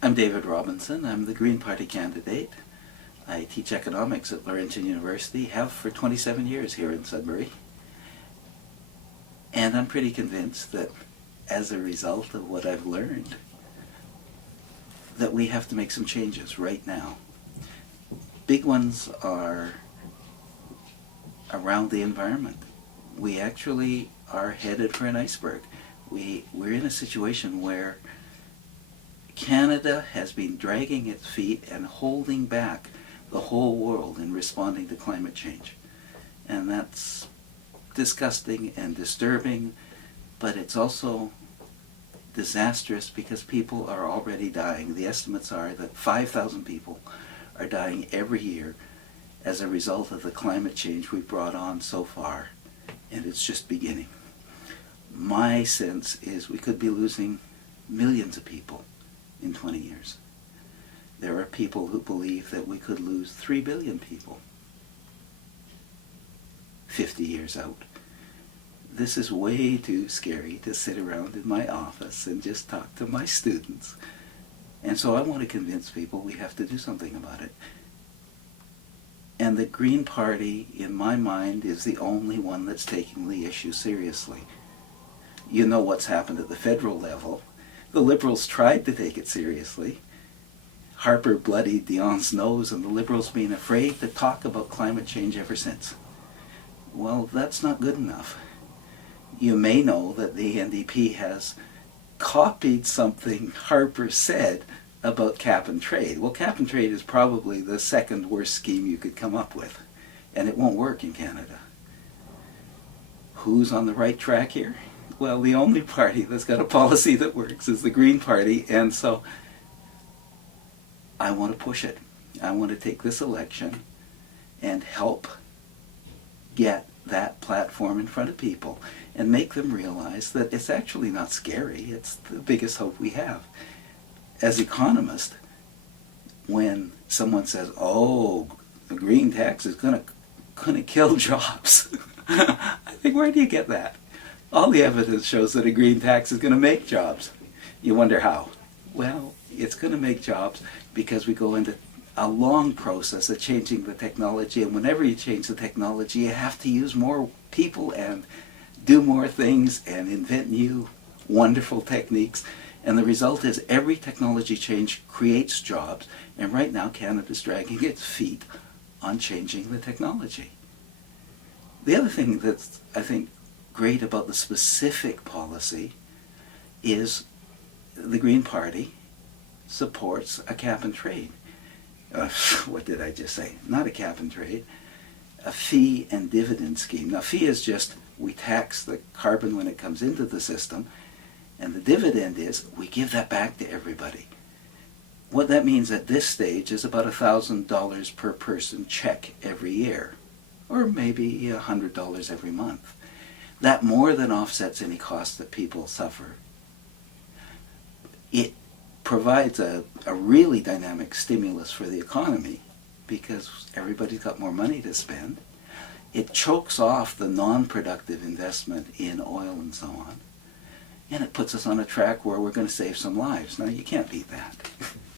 I'm David Robinson. I'm the Green Party candidate. I teach economics at Laurentian University, have for 27 years here in Sudbury. And I'm pretty convinced that as a result of what I've learned, that we have to make some changes right now. Big ones are around the environment. We actually are headed for an iceberg. We're in a situation where Canada has been dragging its feet and holding back the whole world in responding to climate change. And that's disgusting and disturbing, but it's also disastrous because people are already dying. The estimates are that 5,000 people are dying every year as a result of the climate change we've brought on so far, and it's just beginning. My sense is we could be losing millions of people in 20 years. There are people who believe that we could lose 3 billion people 50 years out. This is way too scary to sit around in my office and just talk to my students. And so I want to convince people we have to do something about it. And the Green Party, in my mind, is the only one that's taking the issue seriously. You know what's happened at the federal level. The Liberals tried to take it seriously. Harper bloodied Dionne's nose, and the Liberals been afraid to talk about climate change ever since. Well, that's not good enough. You may know that the NDP has copied something Harper said about cap and trade. Well, cap and trade is probably the second worst scheme you could come up with, and it won't work in Canada. Who's on the right track here? Well, the only party that's got a policy that works is the Green Party, and so I want to push it. I want to take this election and help get that platform in front of people and make them realize that it's actually not scary. It's the biggest hope we have. As economists, when someone says, oh, the green tax is going to kill jobs, I think, where do you get that? All the evidence shows that a green tax is going to make jobs. You wonder how. Well, it's going to make jobs because we go into a long process of changing the technology, and whenever you change the technology, you have to use more people and do more things and invent new wonderful techniques. And the result is every technology change creates jobs, and right now Canada's dragging its feet on changing the technology. The other thing that's, I think, great about the specific policy is the Green Party supports a cap and trade. What did I just say? Not a cap and trade, a fee and dividend scheme. Now, fee is just we tax the carbon when it comes into the system, and the dividend is we give that back to everybody. What that means at this stage is about $1,000 per person check every year, or maybe $100 every month. That more than offsets any cost that people suffer. It provides a really dynamic stimulus for the economy because everybody's got more money to spend. It chokes off the non-productive investment in oil and so on. And it puts us on a track where we're going to save some lives. Now, you can't beat that.